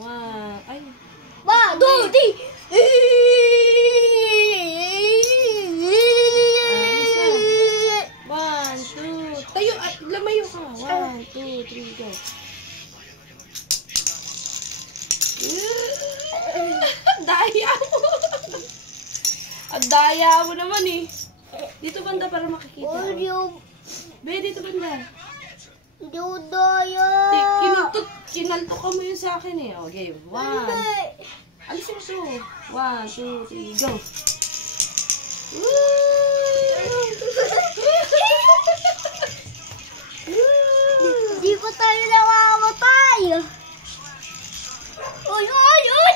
Ay. 1, 2, 3. 1, 2. Tayo, lamayo ka. 1, 2, 3, go. Daya mo. Ang daya mo naman eh. Dito banda para makikita. Be, dito banda. Kinalto ka mo yun sa akin eh. O, game. 1. Alisin mo to. 1, 2, 3, go. Di pa tayo namamatay. Uy, uy, uy!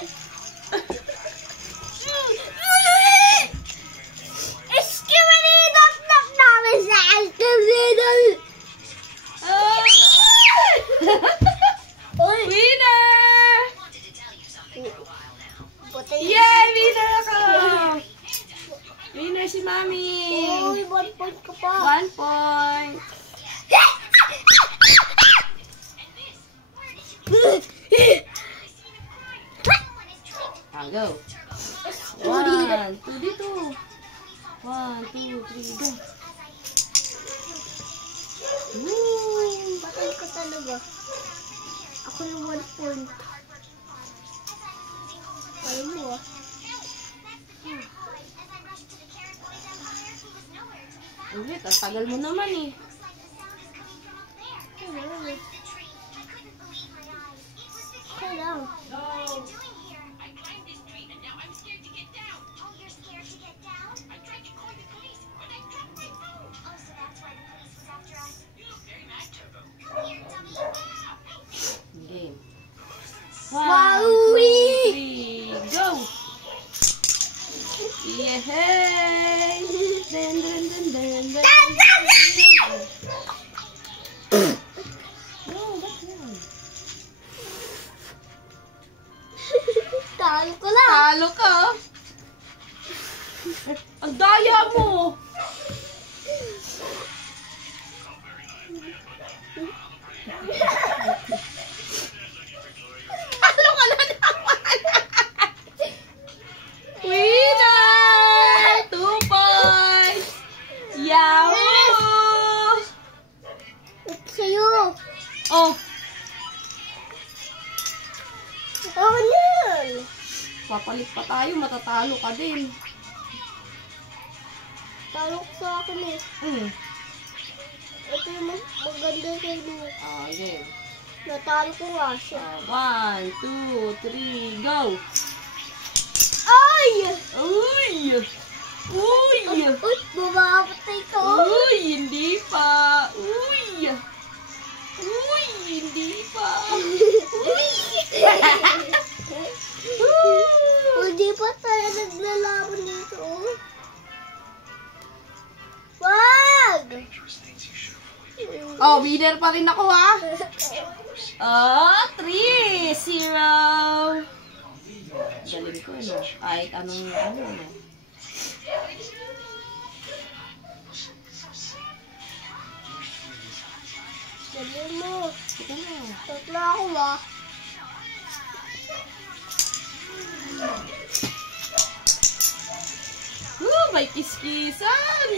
Iskimanidap-dap namin sa iskimanidap. Winner! Yay! Winner ako! Winner si Mami! Uy, 1 point ka pa. 1 point! Go! 1, 2, dito! 1, 2, 3, go! Patay ka talaga. Ako yung 1 point. Alam mo ah. Ulit, ang tagal mo naman eh. Okay lang. Game. 1, Wow! 2, 3, go! Yehey! Den, den, den, den, den. No, ba't yan? Talo ko lang. Talo ka! Ang daya mo! Talo ka na naman! Winner! 2 points! Yahoo! Ito sa'yo. Oh! Oh, yan. Papalit pa tayo, matatalo ka din. Talo ko sa akin eh. Ito yung maganda sa'yo. Game. Natalo ko nga siya. 1, 2, 3, go! Ay! Uy! Uy! Uy, bumabatay ko. Uy! Hindi pa! Uy! Uy! Hindi pa! Uy! Hindi pa tayo naglalaban dito. Wag! Oh, winner pa rin ako ha! Oh, 3-0! Galing ko no? Kahit anong no? Galing mo. Ito na. Tatlo ako ah. May kiskisan!